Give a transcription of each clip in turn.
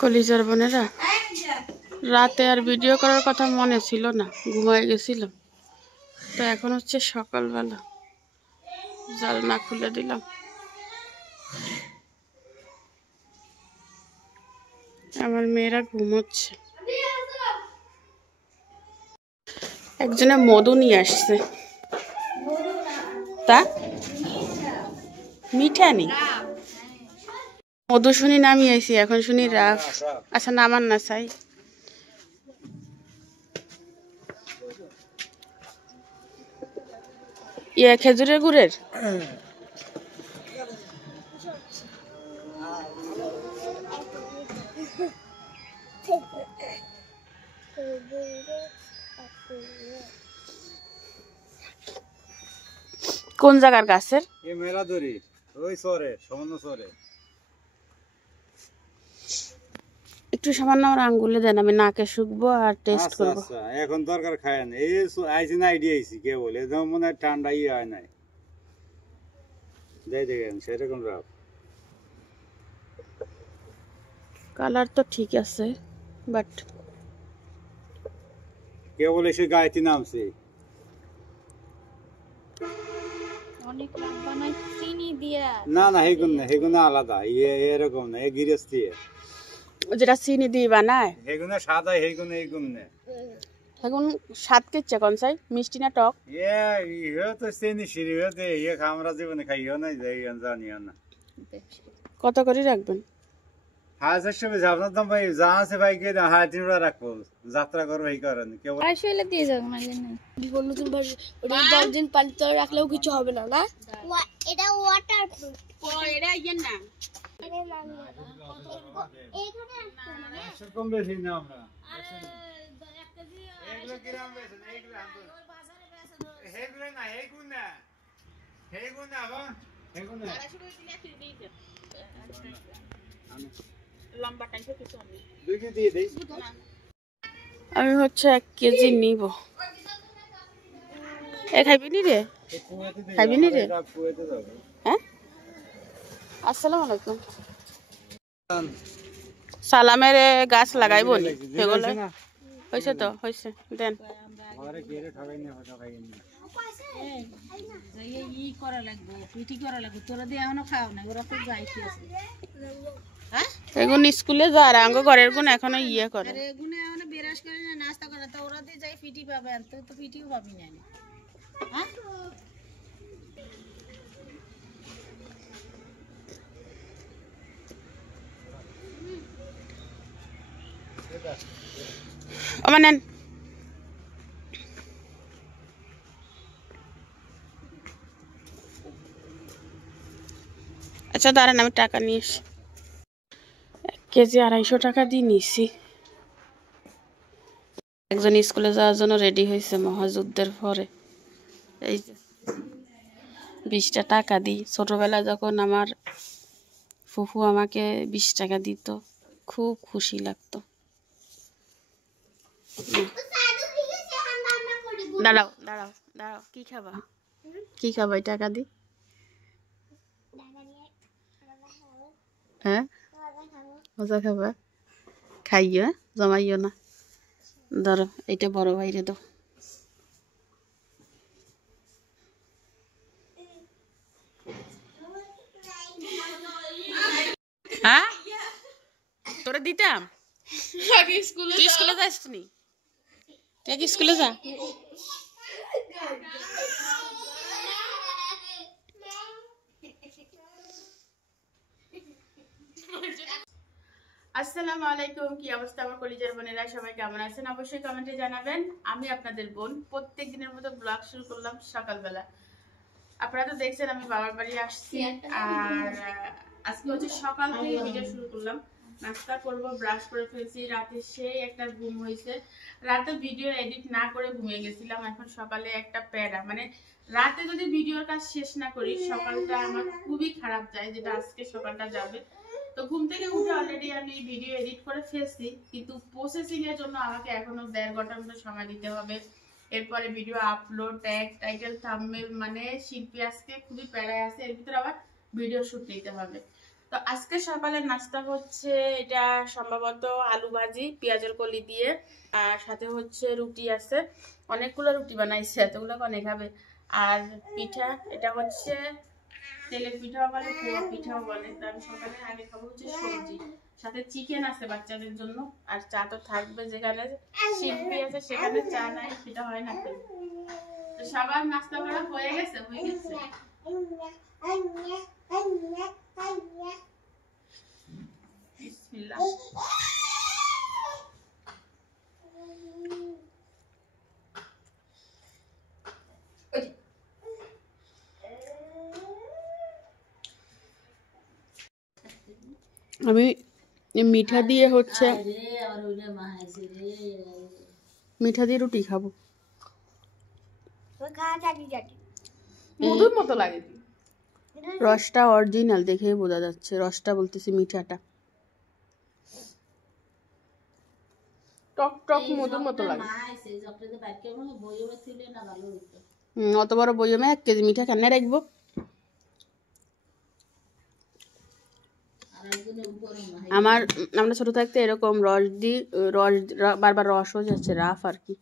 কলিজার বোনেরা, রাতে আর ভিডিও করার কথা মনে ছিল না, ঘুমায় গেছিলাম। তো এখন হচ্ছে সকালবেলা, জানলা খুলে দিলাম। আমার মেয়েরা ঘুমোচ্ছে। একজনে মধু নিয়ে আসছে। তা মিঠা নি মধু শুনি নামিয়ে আইছি, এখন শুনি রাফ। আচ্ছা নামান না চাই। ইয়ে খেজুরের গুড়ের কোন জায়গার গাছের? মেলাদুরি, ওই সরে সামান্য সরে। একটু সামান্য আমার আঙ্গুলে দেন, আমি নাকে শুকবো আর টেস্ট করব। এখন দরকার খায় না, এই আইসি না আইডিয়া আইসি কে বলে যেমন মনে হয় ঠান্ডা ইয়ে হয় নাই। যাই দেখেন সেরকম রাফ কালার তো ঠিক আছে, বাট কে বলে সে গায়েতি নামছে। অনেক রাত বানাই চিনি দিয়া। না না হেগুন আলাদা, ইয়ে এরকম না, এ গিরস্তি যেটা চিনি দিয়ে বানায় হেগুনে সাদা, হেগুনে এইগুন না। এখন স্বাদ কেচ্ছে কোন চাই, মিষ্টি না টক? ইয়ে তো চিনি সিঁড়ি হতে ইয়ে আমরা জীবনে খাইও নাই, যাই জানিও না। কত করে রাখবেন? 450 আপনার দাম ভাই যা আছে ভাই কে 350 রাখবো, যাত্রা করবো এই করেন কেবল 250 দিয়ে যাও না জানেন। বিপদ নতুন ভার্সন, ওটা 10 দিন পানিতে রাখলেও কিছু হবে না, না? এটা ওয়াটারপ্রুফ। এটা ইয়ে না, কম বেশি না আমরা এগুলো কিরাম বেশি না, এগুলো হেগুলো না, হেগুন না, হেগুন না বা হেগুন না। আমি হচ্ছে 1 কেজি নিব। এ খাইবি নি রে? খাইবি নি রে? হ্যাঁ, আসসালামু আলাইকুম। সালামের গাছ লাগাইবো নি সেগুলো? হয়েছে তো, হয়েছে দেন। এগুন স্কুলে যার আঙ্গ ঘরের গুণ এখনো ইয়ে করে। আমার নেন। আচ্ছা দাঁড়ান, আমি টাকা নিয়ে এসি। 1 কেজি 250 টাকা দিয়ে নিছি। একজন স্কুলে যাওয়ার জন্য রেডি হয়েছে মহাযুদ্ধের পরে। এই যে 20টা টাকা দিই। ছোটবেলায় যখন আমার ফুফু আমাকে 20 টাকা দিত, খুব খুশি লাগতো। দাঁড়াও দাঁড়াও দাঁড়াও, কি খাবা? কি খাবা এই টাকা দি? হ্যাঁ মজা খাবা, খাইও, জমাইও না। ধরো এইটা বড় ভাইরে দাও। হ্যাঁ তোরে দিতাম, তুই স্কুলে যাস নি? তুই কি স্কুলে যা? আসসালামু আলাইকুম, কি অবস্থা আমার কলিজার বোনেরা? সবাই কেমন আছেন অবশ্যই কমেন্টে জানাবেন। আমি আপনাদের বোন, প্রত্যেক দিনের মতো ব্লগ শুরু করলাম সকালবেলা। আপনারা তো দেখছেন আমি বাবার বাড়ি আসছি, আর আজকে হচ্ছে সকাল থেকে ভিডিও শুরু করলাম। নাস্তা করব, ব্রাশ করে ফেলছি, রাতে সেই একটা ঘুম হয়েছে। রাতে ভিডিও এডিট না করে ঘুমিয়ে গেছিলাম। এখন সকালে একটা প্যারা, মানে রাতে যদি ভিডিওর কাজ শেষ না করি সকালটা আমার খুবই খারাপ যায়, যেটা আজকে সকালটা যাবে। তো ঘুম থেকে উঠে অলরেডি আমি ভিডিও এডিট করে ফেলছি, কিন্তু প্রসেসিং এর জন্য আমাকে এখনো 1.5 ঘন্টার মতো সময় দিতে হবে। এরপরে video upload, tag, title, thumbnail, মানে শিল্পী আজকে খুবই প্যারায় আছে। এর ভিতরে আবার ভিডিও শুট নিতে হবে। তো আজকে সকালের নাস্তা হচ্ছে এটা সম্ভবত আলু ভাজি পেঁয়াজের কলি দিয়ে, আর সাথে হচ্ছে রুটি আছে, অনেকগুলো রুটি বানাইছে, এতগুলো অনেক খাবে। আর পিঠা, এটা হচ্ছে তেলের পিঠাও বলে, পোয়া পিঠাও বলে। তো আমি সকালে আগে খাবো হচ্ছে সবজি, সাথে চিকেন আছে বাচ্চাদের জন্য, আর চা তো থাকবে। যেখানে শিল্পী আছে সেখানে চা নাই, সেটা হয় না। তো সবার নাস্তা করা হয়ে গেছে, হয়ে গেছে। বিসমিল্লাহ। আমি মিঠা দিয়ে হচ্ছে মিঠা দিয়ে রুটি খাবো। মধুর মতো লাগে, রসটা অরিজিনাল দেখেই বোঝা যাচ্ছে। রসটা বলতেছি মিঠাটা টক টক মধুর মতো লাগে। অত বড় বইমে 1 কেজি মিঠা কেন রাখবো? আমরা ছোট থাকতে এরকম বারবার রস হয়ে যাচ্ছে, রাফ আর কি,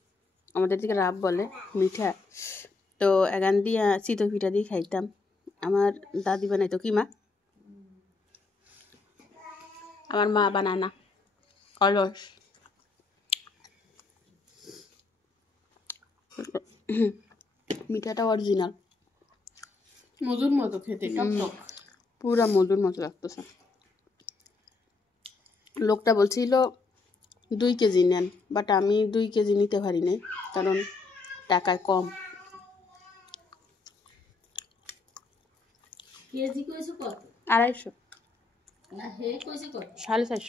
আমাদের দিকে রাফ বলে মিঠা। তো এখান দিয়ে চিতো পিঠা দিয়ে খাইতাম। আমার দাদি বানাইতো, কি মা? আমার মা বানানা অলস। মিঠাটা অরিজিনাল, মধুর মতো খেতে, পুরা মধুর মতো লাগতেছে। লোকটা বলছিল 2 কেজি নেন, বাট আমি 2 কেজি নিতে পারি নাই, কারণ টাকায় কম। কেজি কইছো কত? 250। না হে কইছো কত? 450।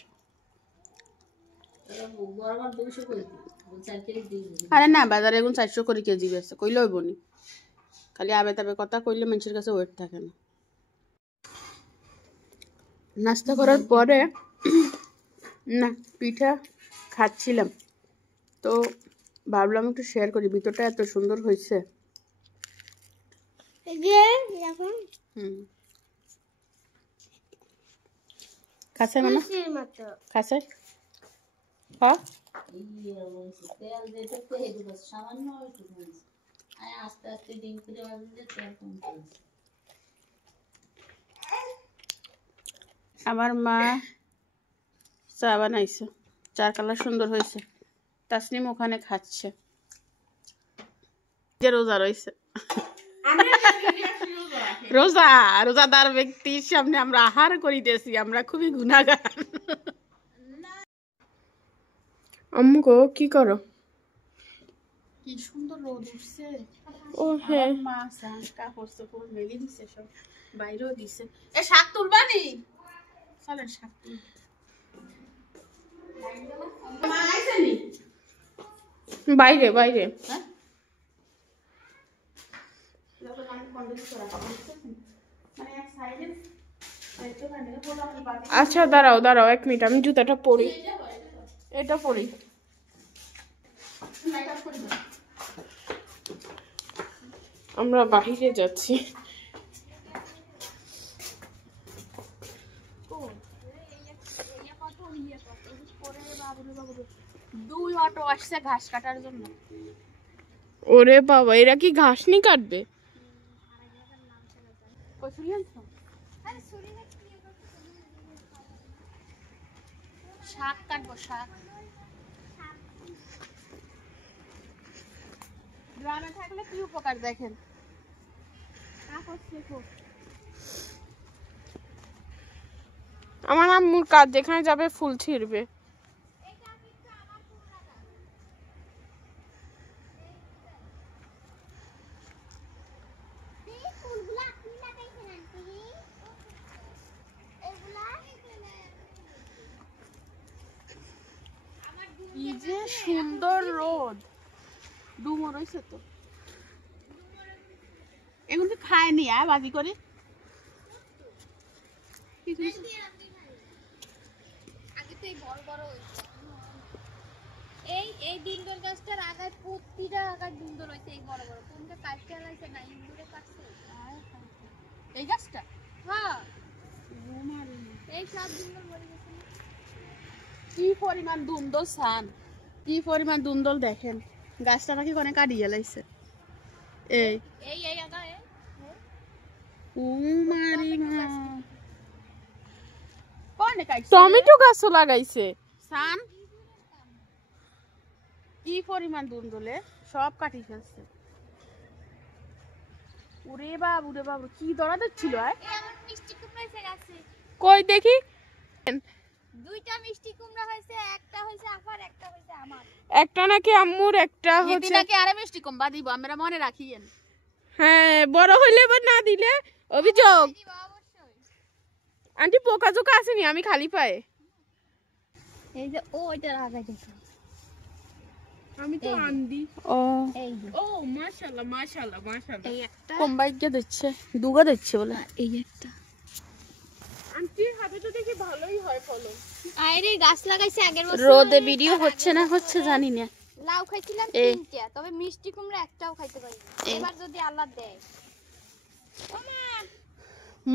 বরাবর 200 কই দি। 4 কেজি দিই। আরে না, বাজারে এখন 400 করে কেজি বেচে, কইলে হইব নি? খালি আবে তাবে কথা কইলে মানুষের কাছে ওয়েট থাকে না। নাস্তা করার পরে না পিঠা খাচ্ছিলাম, তো ভাবলাম একটু শেয়ার করি, ভিতরটা এত সুন্দর হয়েছে। খাসে মানে খাসে হ্যাঁ তেল যেটা তো হেগুলো সামান্য একটু দিয়েছি। আয় আস্তে আস্তে ডিম করে ভাজলে তেল কম করেছি। আমার মা চা বানাইছে, চার কালার সুন্দর হয়েছে। তাসনিম ওখানে খাচ্ছে, যে রোজা রয়েছে। রোজাদার ব্যক্তির সামনে আমরা আহার করিতেছি, আমরা খুবই গুনাহগার। আম্মু গো কি করো? কি সুন্দর রোদ উঠছে। ও হ্যাঁ, মা কাপড় চোপড় মেলে দিছে, সব বাইরেও দিছে। এ শাক তুলবানি? চলেন শাক তুল। বাইরে বাইরে আচ্ছা দাঁড়াও দাঁড়াও 1 মিনিট, আমি জুতাটা পরি, এটা পরি। আমরা বাহিরে যাচ্ছি। দুই অটো আসছে ঘাস কাটার জন্য। ওরে বাবা, এরা কি ঘাস নি কাটবে? শাক কাটবো, শাক। গ্রামে থাকলে কি উপকার দেখেন। আমার আম্মুর কাজ, যেখানে যাবে ফুল ছিঁড়বে। কি যে সুন্দর রোদ, ডুমো রয়েছে তো। এগুলো খায়নি বাজি করে। এই ডিঙ্গর গাছটার আগায় প্রতিটা আগায় ডিঙ্গর হইছে, এই বড় বড় কোনটা কাটতে লাইছে না ইন্দুরে কাটছে। এই গাছটা হ্যাঁ এই সব দুন্দল মরে গেছে। কি পরিমাণ দুন্দল সান, কি পরিমাণ দুন্দল দেখেন। গাছটা নাকি অনেক কাটিয়ে লাইছে। এই এই আগা ও মারি মা, টমেটো গাছও লাগাইছে। সান কি পরিমাণ দুন্দলে সব কাটি ফেলছে। ওরে বাবু কি দড়া দিচ্ছিল। এই আমার মিষ্টি কুমড়া হয়েছে গাছে। কই দেখি। দুইটা মিষ্টি কুমড়া হয়েছে, একটা হয়েছে আফার, একটা হয়েছে আমার। একটা নাকি আম্মুর, একটা হচ্ছে নাকি আরে মিষ্টি কম দিব, আমরা মনে রাখিয়েন। হ্যাঁ বড় হইলে বা না দিলে অভিযোগ। দিব অবশ্যই। আন্টি পোকা জোকা আসেনি আমি খালি পায়ে। এই যে ওইটার আগায় দেখো। আমি তো আন্দি। ও এই যে ও মাশাআল্লাহ মাশাআল্লাহ মাশাআল্লাহ। এই একটা, কোম্বাইকে দিচ্ছে, দুগা দিচ্ছে বলে। এই একটা। আন্টির হাতে তো দেখি ভালোই হয় ফলন। আরে গাছ লাগাইছে আগের বছর। রোদে ভিডিও হচ্ছে না হচ্ছে জানি না। লাউ খাইছিলাম এই। 3টা, তবে মিষ্টি কুমড়া একটাও খাইতে পারি না। এই। এবার যদি আল্লাহ দেয়।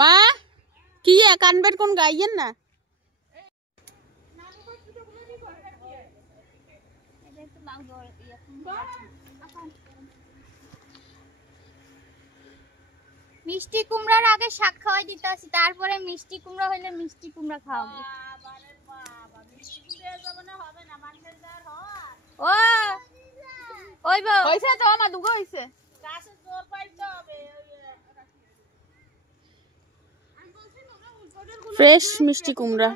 মা কি কানবের কোন গাইয়েন না। এটা একটু লাউ দেওয়ার ইয়া। মিষ্টি কুমড়ার আগে শাক খাওয়াই দিতে আসি, তারপরে মিষ্টি কুমড়া হইলে মিষ্টি কুমড়া খাওয়াবো। ও ওই বউ হইছে তো আমার দুগো হইছে। ফ্রেশ মিষ্টি কুমড়া,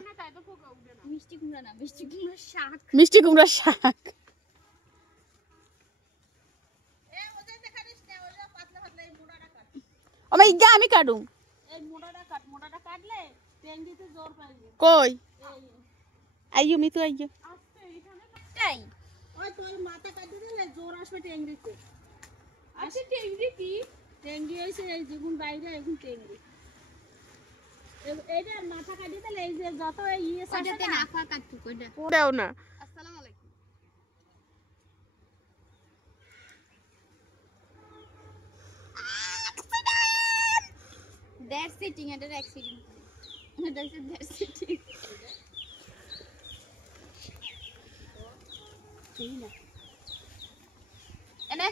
মিষ্টি কুমড়া না, মিষ্টি কুমড়ার শাক। মিষ্টি কুমড়ার শাক। আমার ইগা আমি কাটুম। কই আইয়ো মিতু আইয়ো। তাই ওই তোর মাথা কাটি দিলে জোর আসবে টেংরিতে। আচ্ছা টেংরি কি? টেংরি হয়েছে এই যেগুন বাইরে এখন টেংরি। এইটা মাথা কাটি দিলে এই যে যত ইয়ে ওইটাতে নাফা কাটু কইটা। দাও না। আসসালামু আলাইকুম। দ্যাটস সিটিং, এটা অ্যাক্সিডেন্ট। এটা হচ্ছে দ্যাটস সিটিং। এনে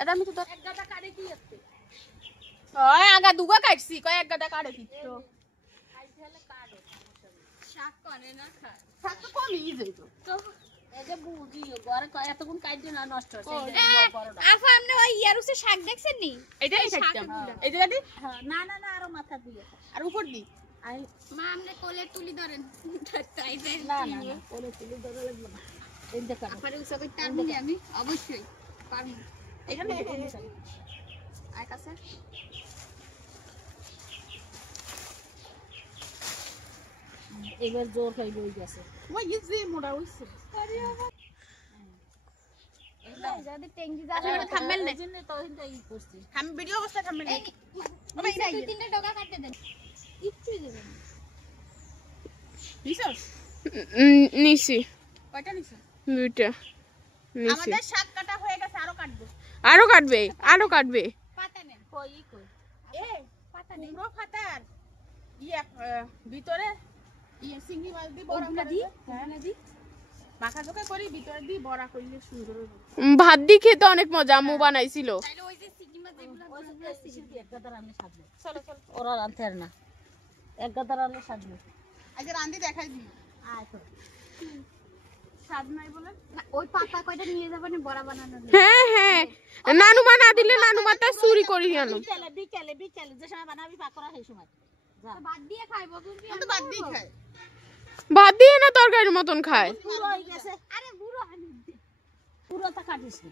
এটা আমি তো এক গাদা কাটে কি আছে? ওই আগা দুগো কাটছি, কয় এক গাদা কাটে দিত। শাক করে না খায়। শাক তো কমই যাইত। তো এই যে বুঝিও ঘরে এতক্ষণ কাটছে না নষ্ট হচ্ছে। আফা আপনি ওই ইয়ারুসে শাক দেখছেন নি? এটাই খাইতাম। এই জায়গাটি হ্যাঁ না না না আরো মাথা দিয়ে। আর উপর দি। আই মা আপনি কোলে তুলি ধরেন। তাই তাই না না না ওরে তুলে ধরে লাগবে না। এই দেখা আফারে উসা কই তারবি আমি অবশ্যই পারবো। এখানে আয় কাছে। এবার জোর হয়ে গই গেছে। ওই যে মোড়া হইছে। যদি টেঙ্গি আচ্ছা, এটা থাম্বনেল নে। এই জন্য তো ওইটা ই করছি। আমি ভিডিও অবস্থায় থামবে না। এই দুই তিনটা ডগা কাটতে দেন। কিচ্ছুই দেবেন না। নিছস? নিছি কয়টা নিছস? দুইটা নিছি। আমাদের শাক কাটা হয়ে গেছে, আরো কাটবো। আরো কাটবে আরো কাটবে। পাতা নেন। কই কই এ পাতা নেন। কুমড়ো ফাটার ইয়ে ভিতরে ইয়ে চিংড়ি মাছ দি বড়া ওগুলা করে দি, দে। ওগুলা দি। মাখা জোকা করি ভিতরে দি বড়া করলে সুন্দর হবে। ভাত দিয়ে খেতে অনেক মজা, আম্মু বানাইছিল। তাইলে ওই যে সিগি মাছ যেগুলো ওই যে সিসি এক গাদা রান্না সাজবে। চলো চলো। ওরা রানতে আর না। এক গাদা রান্না সাজবে। আজ রান্দি দেখাই দি। আয় তো। স্বাদ নাই বলে না, ওই পাতা কয়টা নিয়ে যাবেন বড়া বানানোর জন্য। হ্যাঁ হ্যাঁ নানুমা না দিলে নানুমাটা চুরি করি আনো। বিকেলে বিকেলে বিকেলে যে সময় বানাবি পাকোড়া সেই সময়। যা। তো ভাত দিয়ে খাইবো তুমি। আমি তো বাদ দিই খাই। ভাত দিয়ে না তরকারির মতন খায়। পুরো হয়ে গেছে। আরে বুড়ো আমি পুরো তা কাটিস না।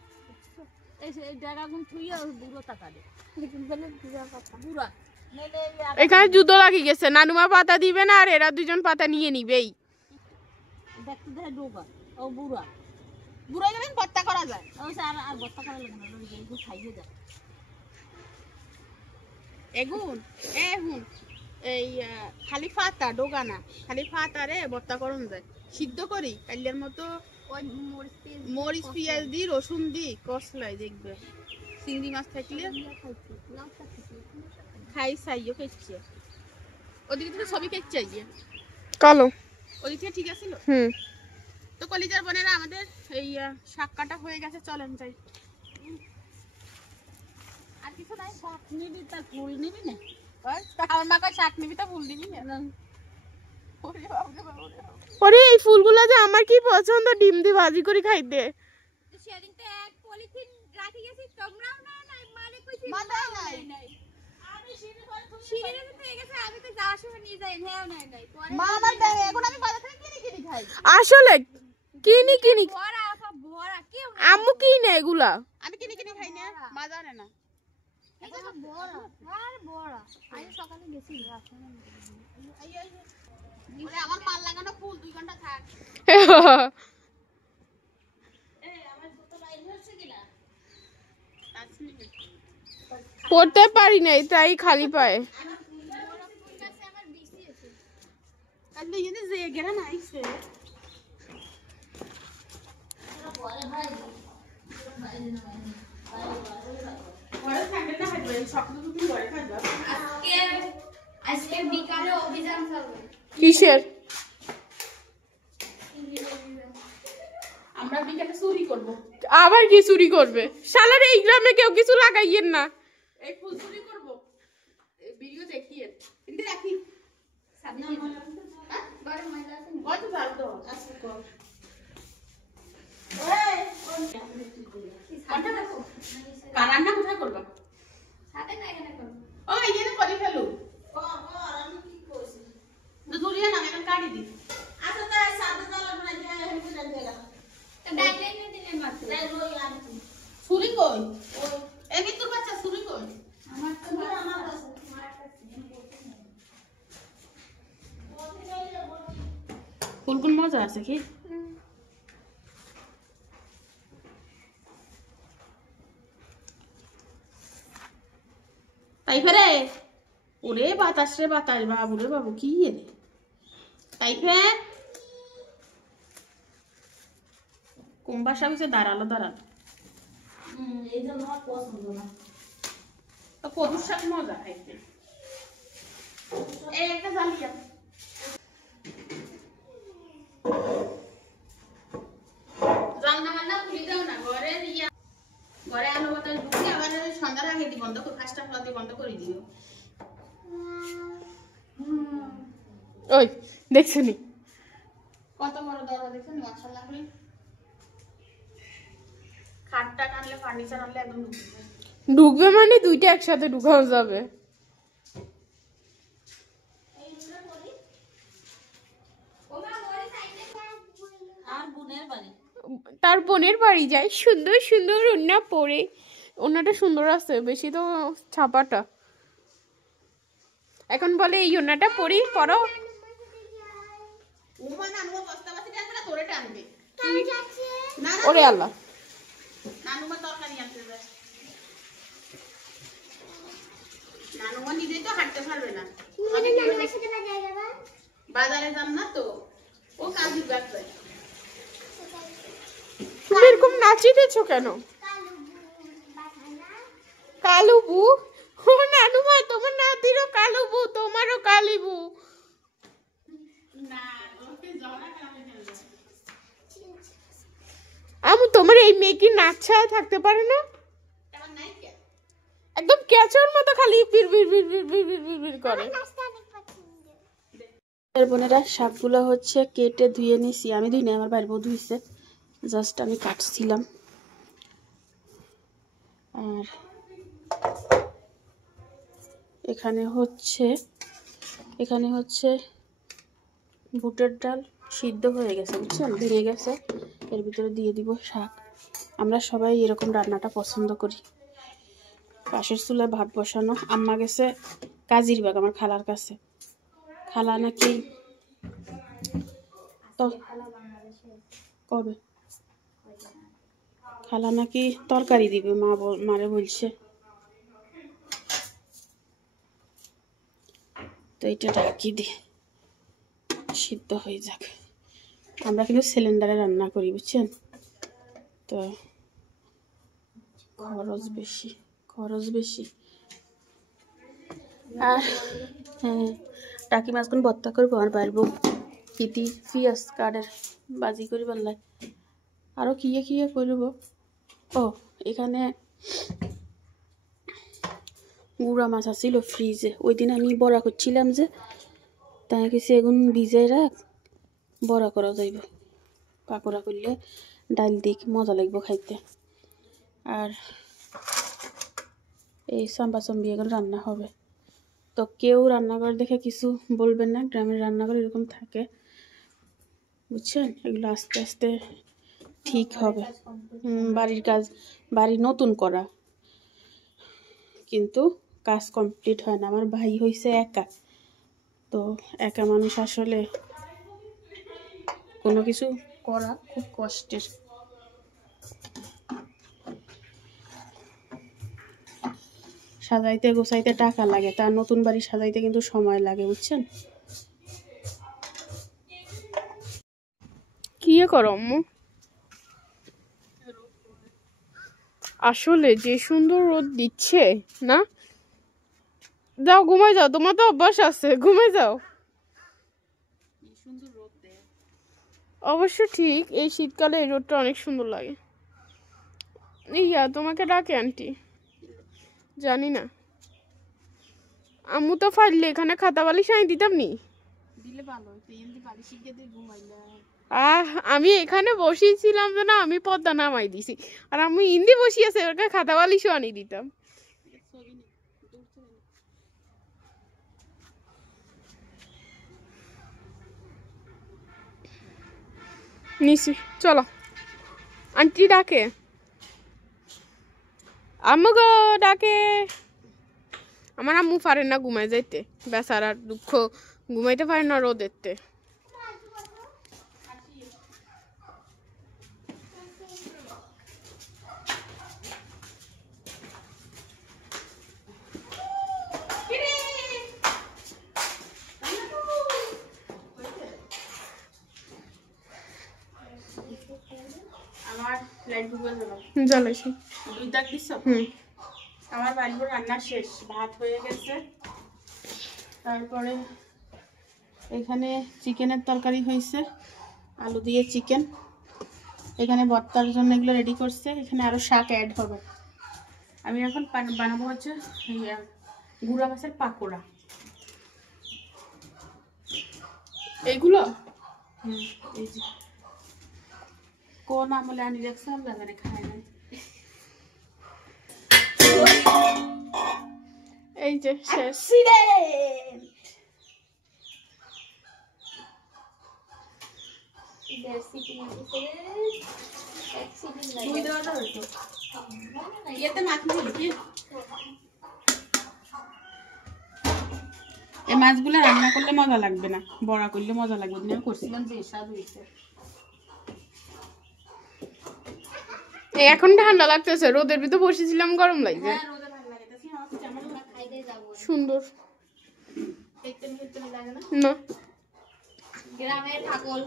এই জায়গাগুন থুইয়া পুরো তা কাটে। পুরা। নইলে এই আর- এখানে যুদ্ধ লাগি গেছে, নানুমা পাতা দিবে না আর এরা দুজন পাতা নিয়ে নিবেই। দেখতে দেখে ডোবা। ও বুড়া। বুড়ো গেলেন ভর্তা করা যায়। ওই স্যার আর বস্তা করা লাগে না। ওই যে এগুলো খাইয়ে যায়। এগুন হুন এই খালি ফাতা ডোগা না, খালি ফাতা রে ভর্তা করুন যায়। সিদ্ধ করি কাইলের মতো ওই মরিচ পেঁয়াজ মরিচ পেঁয়াজ দি রসুন দি কষলাই দেখবে। চিংড়ি মাছ থাকলে দিয়ে খাইছি। লাউটা খাইছি। খাই চাইও খাইছে। ওদিকে থেকে ছবি কেক চাইয়ে কালো ওদিক থেকে ঠিক আছিল। তো কলিজার বোনেরা আমাদের এই শাক কাটা হয়ে গেছে, চলেন যাই। আর কিছু নাই, শাক নিবি তা ফুল নিবি না? আমার মা কয় শাক নিবি তা ফুল নিবি না। ওরে বাবা, ওরে এই ফুলগুলো যে আমার কি পছন্দ, ডিম দিয়ে ভাজি করে খাইতে। সেদিন তো এক পলিথিন রাখি গেছি, তোমরাও না নাই, মানে কইছি মাথায় নাই। আমি সিঁড়িতে পেয়ে গেছে, আমি তো যাওয়ার সময় নিয়ে যাই, হ্যাঁ নাই নাই পরে মা আমার দেয়, এখন আমি বাজার থেকে কিনে খাই। আসলে কিনি ভরা সব ভরা, কেউ না আম্মু কিনে এগুলা। আমি কিনে খাই না, মা জানে না। এটা সব ভরা আর ভরা। আজ সকালে গেছি ওরে আমার মাল লাগানো ফুল 2 ঘন্টা থাক। পড়তে পারি নাই তাই খালি পায়ে। কাল ইনি যে গেরা না আইছে। ঘরে থাকলে না খাইবে, সকালে তুমি ঘরে খাইবা। আজকে বিকালে অভিযান চলবে। কিসের? আমরা বিকালে চুরি করব। আবার কি চুরি করবে? শালার এই গ্রামে কেউ কিছু লাগাইয়েন না। এই ফুল চুরি করব। এই ভিডিও দেখিয়ে কিন্তু রাখি। সামনে গরম ময়লা আছে না? কত জাল তো আজকে কর। কারান্না কোথায় করবা? সাথে না এখানে করব। ও এখানে করে ফেলু। দুলিয়া না এখন কাটি দি। তো ডাইলাইন দিলেন মাত্র। চুরি কই? এই কি তোর বাচ্চা চুরি কই? আমার তো আমার কাছে ফুলগুলো মজা আছে কি? তাই ফেরে ওরে বাতাস রে বাতাস, বাবু রে বাবু কি রে তাই ফের কুম্বা সাবিসে দাঁড়ালো এই জন্য আমার পছন্দ না। তো কদুর শাক মজা খাইতে। এই একটা জালিয়া জানলা মান্না খুলে দাও না, ঘরে ঘরে আলো বাতাস ঢুকে আবার সন্ধ্যার আগে দি বন্ধ করে, 5টা ফলাতে বন্ধ করে দিও। ওই দেখছনি কত বড় দরজা দেখছেন, মাশাআল্লাহ করে। খাটটা আনলে ফার্নিচার আনলে একদম ঢুকবে মানে দুইটা একসাথে ঢুকানো যাবে। আর বোনের বাড়ি তার বোনের বাড়ি যায়, সুন্দর সুন্দর ওড়না পরে। ওড়নাটা সুন্দর আছে, বেশি তো ছাপাটা। এখন বলে এই ওড়নাটা পরি, পরো। উমা নানুমা বস্তাবাসি টানবে না তোরে টানবে। না না ওরে আল্লাহ, নানুমা তরকারি আনতে যায়। নানুমা নিজে তো হাঁটতে পারবে না, বাজারে যান না তো, ও কাজী ব্যবসায়ী। তুমি এরকম নাচিতেছো কেন? কালু বু, ও নানুমা তোমার নাতিরও কালু বু, তোমারও কালী বু। না ওকে জড়া কামে ফেলবে। আমু তোমার এই মেয়ে কি নাচ ছাড়া থাকতে পারে না? তেমন নাই কে? একদম ক্যাচর মতো খালি বির বির বির বির বির বির বির বির করে। বোনেরা শাকগুলো হচ্ছে কেটে ধুয়ে নিছি, আমি ধুই না, আমার বাইরে বউ ধুইছে, জাস্ট আমি কাটছিলাম। আর এখানে হচ্ছে বুটের ডাল সিদ্ধ হয়ে গেছে, বুঝছেন, ভেঙে গেছে, এর ভিতরে দিয়ে দিব শাক। আমরা সবাই এরকম রান্নাটা পছন্দ করি। পাশের চুলায় ভাত বসানো, আম্মা গেছে কাজির বাগ আমার খালার কাছে। খালা নাকি কবে খালা নাকি তরকারি দিবে, মারে বলছে। তো এটা ঢাকি দি, সিদ্ধ হয়ে যাক। আমরা কিন্তু সিলিন্ডারে রান্না করি, বুঝছেন, তো খরচ বেশি। আর হ্যাঁ, টাকি মাছগুলো ভর্তা করবো আর পারবো পিতি পিঁয়াজ কাঠের বাজি করে পারলাই আরও কিয়ে কিয়ে করবো। ও এখানে গুঁড়া মাছ আছিল ফ্রিজে, ওই দিন আমি বড়া করছিলাম যে, তাই কিছু এগুন ভিজে রাখ বড়া করা যাইব, পাকোড়া করলে ডাল দিক মজা লাগবে খাইতে। আর এই সাম্বা চম্বি এগুলো রান্না হবে। তো কেউ রান্নাঘর দেখে কিছু বলবেন না, গ্রামের রান্নাঘর এরকম থাকে বুঝছেন। এগুলো আস্তে আস্তে ঠিক হবে। বাড়ির কাজ, বাড়ি নতুন করা, কিন্তু কাজ কমপ্লিট হয় না। আমার ভাই হয়েছে একা, তো একা মানুষ আসলে কোনো কিছু করা খুব কষ্টের। সাজাইতে গোছাইতে টাকা লাগে, তার নতুন বাড়ি সাজাইতে কিন্তু সময় লাগে বুঝছেন। কি করো আম্মু? আসলে যে সুন্দর রোদ দিচ্ছে না, যাও ঘুমাই যাও, তোমার তো অভ্যাস আছে, ঘুমাই যাও। অবশ্য ঠিক, এই শীতকালে এই রোদটা অনেক সুন্দর লাগে। ইয়া তোমাকে ডাকে আন্টি, জানি না। আম্মু তো ফাইলে এখানে খাতা বালিশ আনি দিতাম নি। আমি এখানে বসিয়েছিলাম তো না, আমি পর্দা নামাই দিছি, আর আমি ইন্দি বসিয়েছে ওকে খাতা বালিশও আনি দিতাম। নিছি চলো, আন্টি ডাকে, আম্মু গো ডাকে। আমার আম্মু পারে না ঘুমাই যাইতে, বেচারার দুঃখ, ঘুমাইতে পারে না রোদেরতে। আমার লাইট ডুবে গেল, জ্বালাইছি। দুই দাগ দিছ। আমার বাড়ির রান্না শেষ, ভাত হয়ে গেছে। তারপরে এখানে চিকেনের তরকারি হয়েছে, আলু দিয়ে চিকেন। এখানে ভর্তার জন্য এগুলো রেডি করছে, এখানে আরো শাক অ্যাড হবে। আমি এখন বানাবো হচ্ছে গুঁড়া মাছের পাকোড়া। এইগুলো এই যে কোন আমলে আনি রাখছে আল্লাহ জানে, খায় নাই। এই যে শেষ। দুই দেওয়াটা হইতো ইয়েতে মাখবি কি? এই মাছগুলো রান্না করলে মজা লাগবে না, বড়া করলে মজা লাগবে। দিন করছিলাম যে স্বাদ হয়েছে। এখন ঠান্ডা লাগতেছে, রোদের ভিতর বসেছিলাম গরম লাগছে। সুন্দর না গ্রামের পাগল।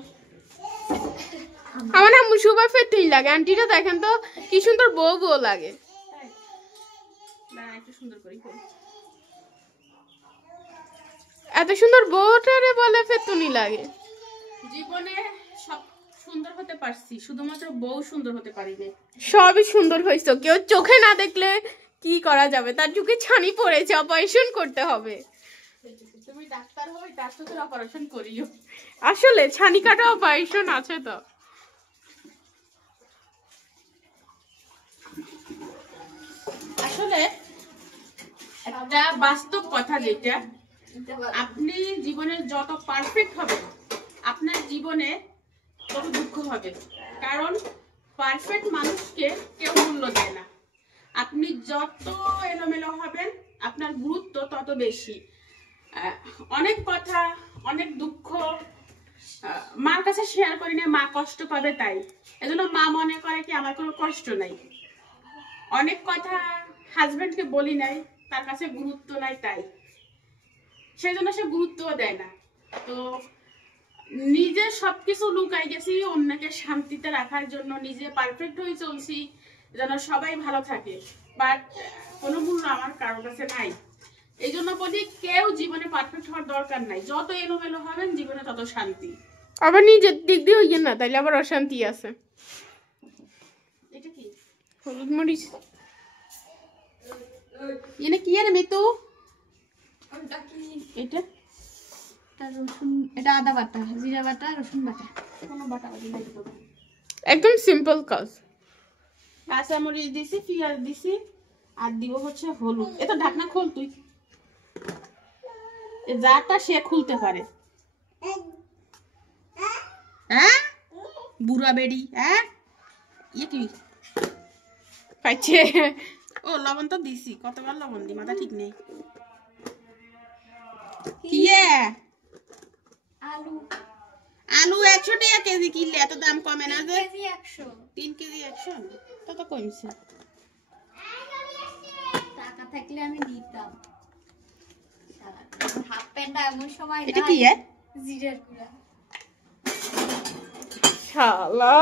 আমার আম্মু সুবা ফেতেই লাগে, আন্টিটা দেখেন তো কি সুন্দর বউ বউ লাগে। একটু সুন্দর করে এত সুন্দর বউটারে বলে ফেতুনি লাগে। জীবনে সব সুন্দর হতে পারছি, শুধুমাত্র বউ সুন্দর হতে পারিনি। সবই সুন্দর হয়েছে, কেউ চোখে না দেখলে কি করা যাবে, তার চোখে ছানি পড়েছে, অপারেশন করতে হবে। তুমি ডাক্তার হই, তার সাথে অপারেশন করিও। আসলে ছানি কাটা অপারেশন আছে তো। আসলে একটা বাস্তব কথা, যেটা আপনি জীবনে যত পারফেক্ট হবে আপনার জীবনে তত দুঃখ হবে। কারণ পারফেক্ট মানুষকে কেউ মূল্য দেয় না। আপনি যত এলোমেলো হবেন আপনার গুরুত্ব তত বেশি। অনেক কথা, অনেক দুঃখ মার কাছে শেয়ার করি না, মা কষ্ট পাবে তাই। এজন্য মা মনে করে কি আমার কোনো কষ্ট নাই। অনেক কথা হাজবেন্ডকে বলি নাই, তার কাছে গুরুত্ব নাই তাই, সেজন্য সে গুরুত্বও দেয় না। তো নিজে সবকিছু লুকাই গেছি অন্যকে শান্তিতে রাখার জন্য, নিজে পারফেক্ট হয়ে চলছি যেন সবাই ভালো থাকে, বাট কোনো মূল্য আমার কারোর কাছে নাই। এই জন্য বলি কেউ জীবনে পারফেক্ট হওয়ার দরকার নাই, যত এলোমেলো হবেন জীবনে তত শান্তি। আবার নিজের দিক দিয়ে হইয়ে না, তাইলে আবার অশান্তি আছে। এটা কি হলুদ মরিচ এনে কি রে মিতু? এটা রসুন, এটা আদা বাটা, জিরা বাটা, রসুন বাটা। কোনো বাটা বাটি নাই তো। একদম সিম্পল কাজ। কাঁচামরিচ দিছি, পেঁয়াজ দিছি, আর দিব হচ্ছে হলুদ। এ তো ঢাকনা খোল তুই, এ জারটা সে খুলতে পারে। হ্যাঁ বুড়া বেড়ি, হ্যাঁ ইয়ে কি পাইছে ও লবণ তো দিছি, কতবার লবণ দি মাথা ঠিক নেই। কি এ? আলু আলু 100 টাকা কেজি কিনলে এত দাম কমে না যে? কেজি 100। 3 কেজি 100, তত কমছে। টাকা থাকলে আমি দিতাম। হাফ প্যান্ট এমন সময় এটা নাই। কি এ? জিরার গুঁড়া। শালা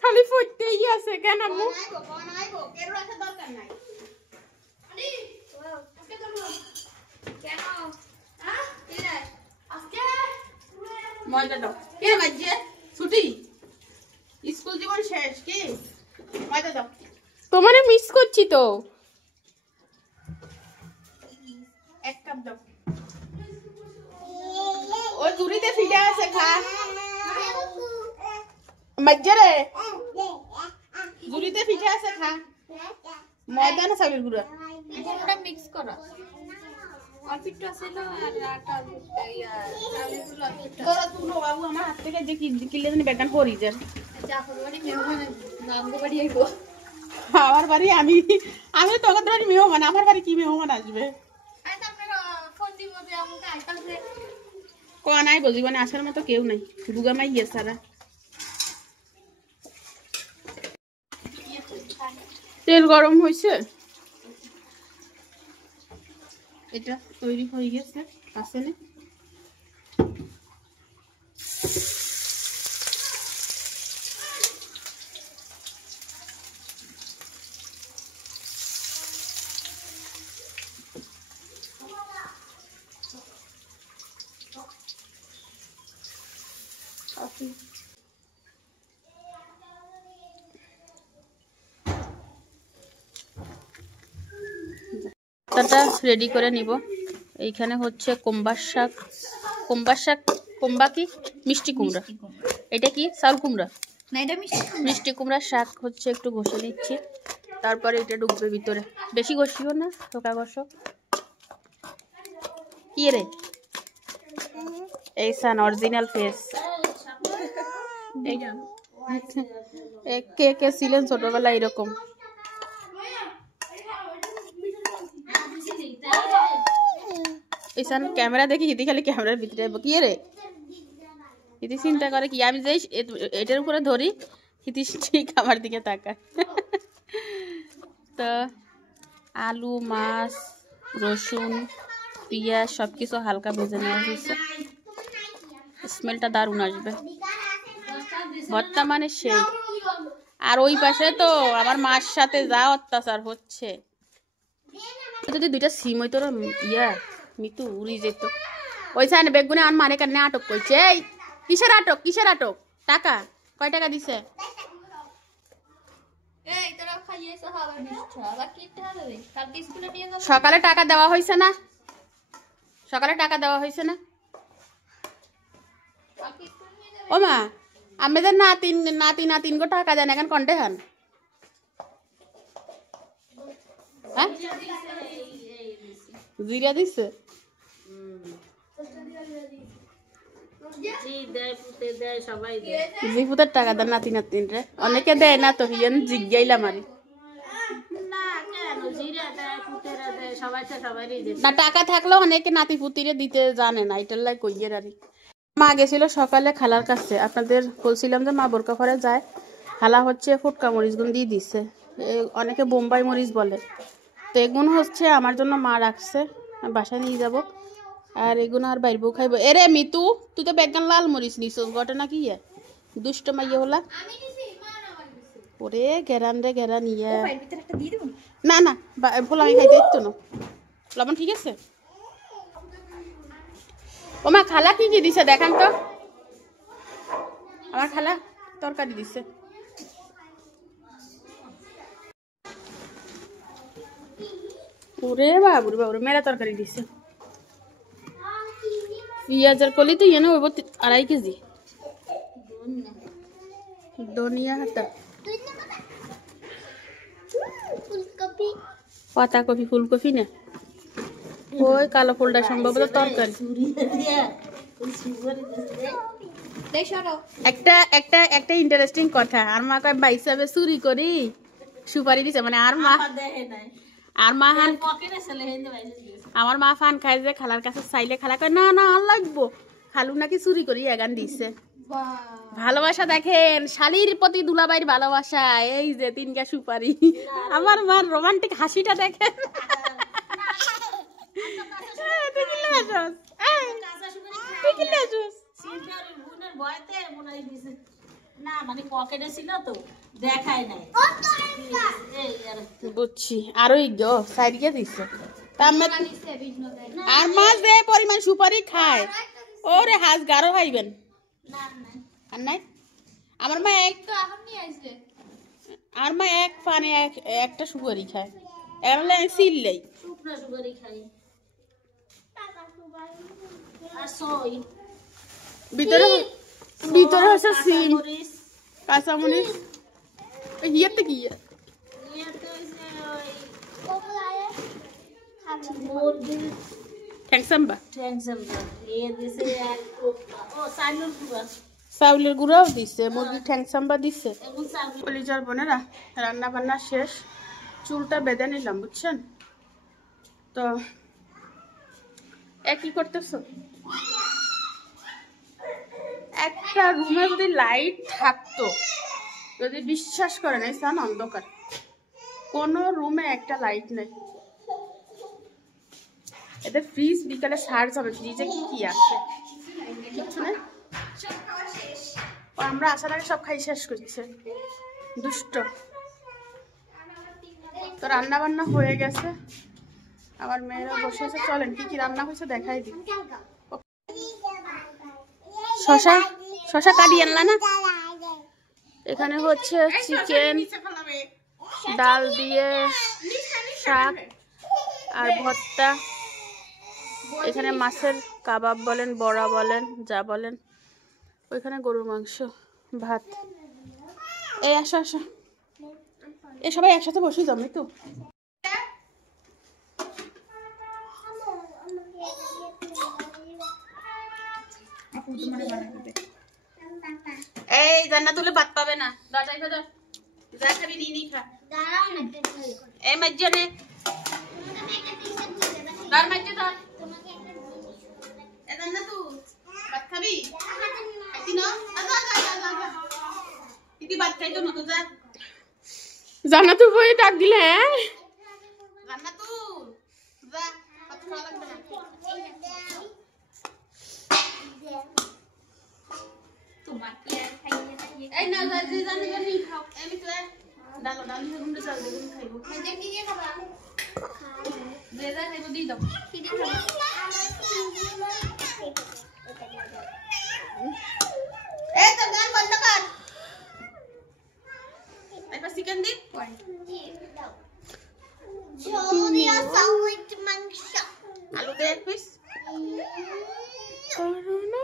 খালি ফুটতেই আছে কেন আম্মু? কেন? হ্যাঁ? আজকে ময়দা দাও। কে বাজে? ছুটি? স্কুল জীবন শেষ কি? ময়দা দাও। তোমারে মিস করছি তো। 1 কাপ দাও। ওই ঝুড়িতে ফিটে আছে, খা। মজ্জা রে, ঝুড়িতে ফিটে আছে, খা। ময়দা না চাউলের গুঁড়া? পুরোটা মিক্স করা। অল্প একটু আছিল আর আটা চালের গুঁড়ো অল্প একটু। তোরা তুলো বাবু, আমার হাত থেকে যে কিনলে জানি বেগান পড়ি যান। জাফর বাড়ি মেহমান নামগো বাড়ি আইব। আমার বাড়ি আমি তোদের বাড়ি মেহমান, আমার বাড়ি কি মেহমান আসবে? আজ আপনারা ফোন দিব যে আমাকে আইতাছে। কোয়া নাই গো, জীবনে আসার মতো কেউ নাই, দুগা মাই ইয়ে সারা। তেল গরম হয়েছে। এটা তৈরি হয়ে গেছে, আছে না? এটা রেডি করে নিব। এইখানে হচ্ছে কুমড়ার শাক, কুমড়া কি মিষ্টি কুমড়া, এটা কি চাল কুমড়া না এটা মিষ্টি। মিষ্টি কুমড়ার শাক হচ্ছে একটু ঘষে নিচ্ছি, তারপরে এটা ঢুকবে ভিতরে। বেশি ঘষিও না, টোকা ঘষো। কি রে এই সান অরিজিনাল ফেস। কে কে ছিলেন ছোটবেলা এরকম? এইসান ক্যামেরা দেখি হিদি খালি ক্যামেরার ভিতরে কি রে হিদি চিন্তা করে কি আমি যে এটার উপরে ধরি, হিদি ঠিক আমার দিকে তাকায়। তো আলু, মাছ, রসুন, পেঁয়াজ সবকিছু হালকা ভেজে নেওয়া হয়েছে। স্মেলটা দারুণ আসবে। ভর্তা মানে সেই। আর ওই পাশে তো আমার মার সাথে যা অত্যাচার হচ্ছে, যদি 2টা সিম হইতো ইয়া মিতু উড়ি যেত। ওই সাইনে বেগুনে আমার মানে কানে আটক করছে। এই কিসের আটক, কিসের আটক? টাকা কয় টাকা দিছে? এই তোরা খাইয়েছ আবার মিষ্টি আবার কি টাকা দেবে? কালকে স্কুলে নিয়ে যাব। সকালে টাকা দেওয়া হয়েছে না? সকালে টাকা দেওয়া হয়েছে না? কালকে স্কুলে নিয়ে যাব। ও মা আমাদের নাতিন গো টাকা দেন এখন কন্টে হান। হ্যাঁ জিরা দিছে। জিপুতের টাকা দেন নাতিন রে, অনেকে দেয় না তো, হিয়ান জিজ্ঞাইলাম আমি। না টাকা থাকলেও অনেকে নাতি পুতিরে দিতে জানে না, এটার লাই কইয়ের আরি। মা গেছিল সকালে খালার কাছে, আপনাদের বলছিলাম যে মা বোরকা ঘরে যায়। খালা হচ্ছে ফুটকা মরিচ গুন দিয়ে দিচ্ছে, অনেকে বোম্বাই মরিচ বলে। তো এগুলো হচ্ছে আমার জন্য মা রাখছে, বাসায় নিয়ে যাব। আর এগুলো আর বাইর বউ খাইব। এরে মিতু তুই তো বেগান লাল মরিচ নিছিস, ঘটনা কি দুষ্ট মাইয়া হলা? ওরে গেরান রে গেরান ইয়া। ভাই ভিতরে একটা দিয়ে দেব। না না ভোলা আমি খাইতে ইচ্ছো না। লবণ ঠিক আছে? ওমা খালা কি কি দিছে দেখান তো। আমার খালা তরকারি দিছে। ওরে বাবুরে বাবুরে মেলা তরকারি দিছে। পেঁয়াজের কলি তো ইয়ে না 2.5 কেজি। ধনিয়া হাতা, পাতাকপি, ফুলকপি না ওই কালো ফুলটা সম্ভবত তরকারি। একটা একটা একটা ইন্টারেস্টিং কথা, আর মা কয় ভাই হিসাবে চুরি করি সুপারি দিছে, মানে আর মা হান আমার মা ফান খায় যে খালার কাছে চাইলে খালা কয় না না আর লাগবো, খালু নাকি চুরি করি এগান দিছে। ভালোবাসা দেখেন, শালির প্রতি দুলাবাইর ভালোবাসা, এই যে 3টা সুপারি। আমার মার রোমান্টিক হাসিটা দেখেন। বুঝছি আরোই গো সাইডে দিছে। আর মাছ যে পরিমাণ সুপারি খায় ওরে হাঁস গারো খাইবেন। আর নাই আমার মা এক পানে একটা সুপারি খায়, এমন সিললেই ভিতরে ভিতরে হচ্ছে সিম, কাঁচামরিচ, হিয়াতে কি চাউলের গুঁড়াও দিছে, মুরগির ঠ্যাংসাম্বা দিছে। কলিজার বোনেরা রান্না বান্না শেষ, চুলটা বেঁধে নিলাম বুঝছেন তো। কি করতেছ? একটা রুমে যদি লাইট থাকতো, যদি বিশ্বাস করেন এই সান অন্ধকার, কোনো রুমে একটা লাইট নেই। এদের ফ্রিজ বিকালে চার্জ হবে, ফ্রিজে কি কি আছে কিচ্ছু নেই। আমরা আসার আগে সব খাই শেষ করছে, দুষ্ট। তো রান্না বান্না হয়ে গেছে, আমার মেয়েরা বসে আছে। চলেন কি কি রান্না হয়েছে দেখাই দিই। শশা শশা কাটি আনলা না? এখানে হচ্ছে চিকেন, ডাল দিয়ে শাক আর ভর্তা। এখানে মাছের কাবাব বলেন, বড়া বলেন, যা বলেন। ওইখানে গরুর মাংস, ভাত। এই আসো আসো, এ সবাই একসাথে বসে জমে তো। এই জান্নাতুলে ভাত পাবে না, দাঁড়াই দাও, যা খাবি নিয়ে খা। এই মাইজনে দাঁড় মাইজে দাঁড়। এ জান্নাতু ভাত খাবি? খাইতি না? দিদি ভাত খাইতো না তো, যা। জান্নাতু বই ডাক দিলে, জান্নাতু যা, ভাত খাওয়া লাগবে না। এই না যে জানি জানি খাও, আমি তো ডালো ডাল দিয়ে গুন্ডে চাল দিয়ে খাইবো। খাইতে কি দিয়ে খাবা? যে যা খাইবো দি দাও। কি দিয়ে খাবা? এই তো গান বন্ধ কর। একটা চিকেন দি কই দাও। ঝোল আর সাউথ মাংস, আলু দে এক পিস। করুণা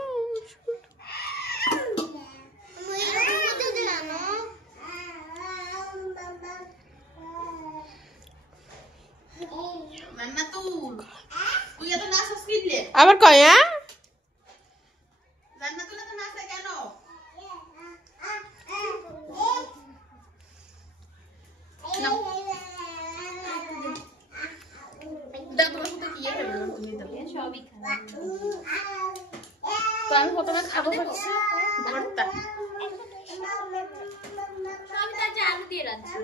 আবার কয় কেন? তো আমি প্রথমে খাবো হচ্ছে ভর্তা। আলু দিয়ে রাখছি।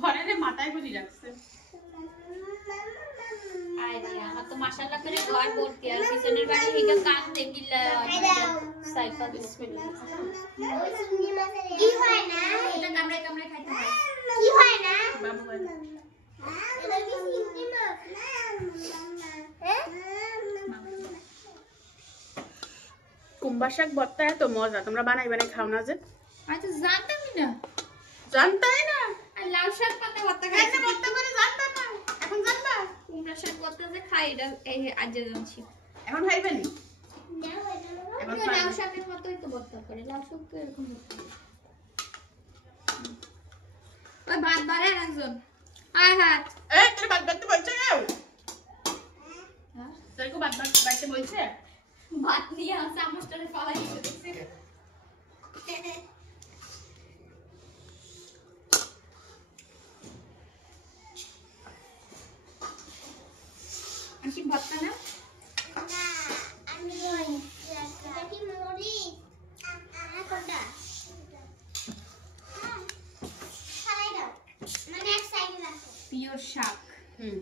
ঘরে মাথায় বলি রাখছে। আমার তো মাশাআল্লাহ করে ঘর ভর্তি, আর পিছনের বাড়ি থেকে কান দেখিলা সাইফা বিসমিল্লাহ। কি হয় না এটা কামড়ায় কামড়ায় খাইতে হয়। কি হয় না বাবু হয় না। এটা কি চিংড়ি মাছ হ্যাঁ কুমড়া শাক ভর্তা এত মজা, তোমরা বানাই বানাই খাও না যে? আমি তো জানতামই না। জানতাই না, আর লাউ শাক পাতা ভর্তা কেন খাইছি। ভর্তা করে জানতাম না, এখন জানবা? কুমড়া শাক ভর্তা যে খাই এটা এই আজ জানছি। এখন খাইবেনি? এখন লাউ পারবে। শাকের মতোই তো ভর্তা করে, লাউ শাক তো এরকম ভর্তা করে। ওই ভাত বাড়ে একজন। আয় হ্যাঁ। এই তোর বাদ বাড়তে বলছে কেউ? হ্যাঁ? তোর কেউ বাদ বাড়তে বলছে? ভাত নিয়ে চামচটারে ফালাই দিতেছে। আসি ভর্তা না? না আমি এটা কি মরিচ কোনটা খাই দাও মানে এক সাইডে রাখো পিওর শাক। হুম।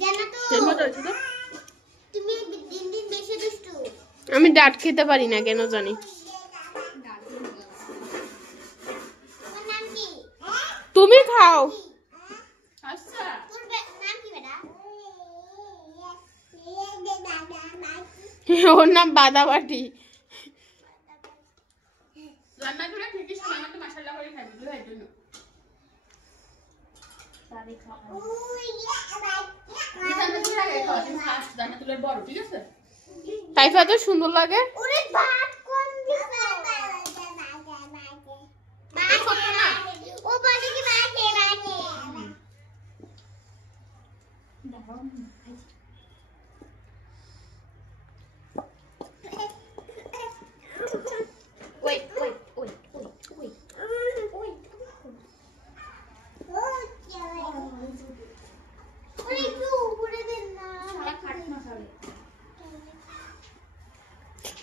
জানো তো সেই মজা হয়েছে তো? তুমি দিন দিন বেশি দুষ্টু আমি ডাট খেতে পারি না কেন জানি। তোমার নাম কি তুমি খাও। আচ্ছা তোর নাম কি বেটা ওর নাম বাদাবাটি। রান্না করে ঠিকই সময় মতো মশলা করে খাই দিল এই জন্য। রান্না তুলে আগে খাও, তুমি ফার্স্ট রান্না তুলে বড়, ঠিক আছে? সাইফা তো সুন্দর লাগে। ওরে ভাত কোন দিছো ও বলে কি বাকে ওই ওই ওই ওই ওই ওরে একটু উপরে দেন না শালা খাট না খাবে।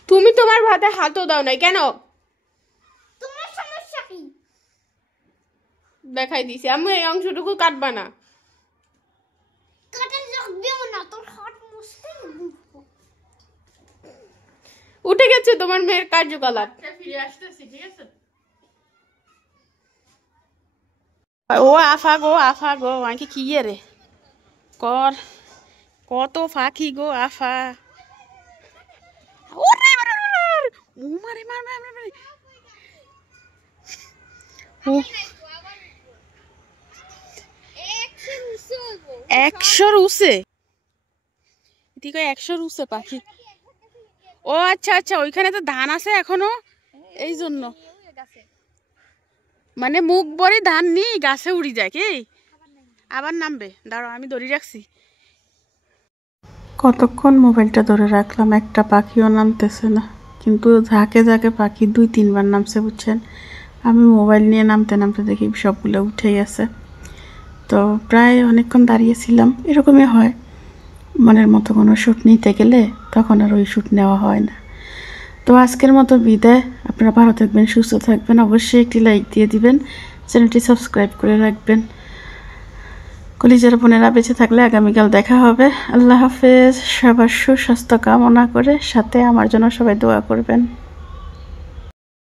তুমি তোমার ভাতে হাতও দাও নাই কেন? তোমার সমস্যা কি দেখাই দিছি আমি এই অংশটুকু কাটবা না। কাটা লাগবেও না তোর হাত মুছতে উঠে গেছে তোমার মেয়ের কার্যকলাপ। ফিরে আসতেছি, ঠিক আছে? ও আফা গো আমাকে কি রে কর কত ফাঁকি গো আফা। ওরে বাবা, ও মারে মার মার মার মার। ও 100 উসে ঠিক 100 উসে পাখি। ও আচ্ছা আচ্ছা ওইখানে তো ধান আছে এখনো, এই জন্য মানে মুখ ভরে ধান নিয়ে গাছে উড়ি যায় কি আবার নামবে। দাঁড়াও আমি ধরে রাখছি। কতক্ষণ মোবাইলটা ধরে রাখলাম, একটা পাখিও নামতেছে না, কিন্তু ঝাঁকে ঝাঁকে পাখি 2-3 বার নামছে বুঝছেন। আমি মোবাইল নিয়ে নামতে নামতে দেখি সবগুলো উঠে গেছে। তো প্রায় অনেকক্ষণ দাঁড়িয়েছিলাম। এরকমই হয়, মনের মতো কোনো শ্যুট নিতে গেলে তখন আর ওই শ্যুট নেওয়া হয় না। তো আজকের মতো বিদায়। আপনারা ভালো থাকবেন, সুস্থ থাকবেন। অবশ্যই একটি লাইক দিয়ে দিবেন, চ্যানেলটি সাবস্ক্রাইব করে রাখবেন। কলিজার বোনেরা বেঁচে থাকলে আগামীকাল দেখা হবে। আল্লাহ হাফেজ। সবার সুস্বাস্থ্য কামনা করে সাথে আমার জন্য সবাই দোয়া করবেন।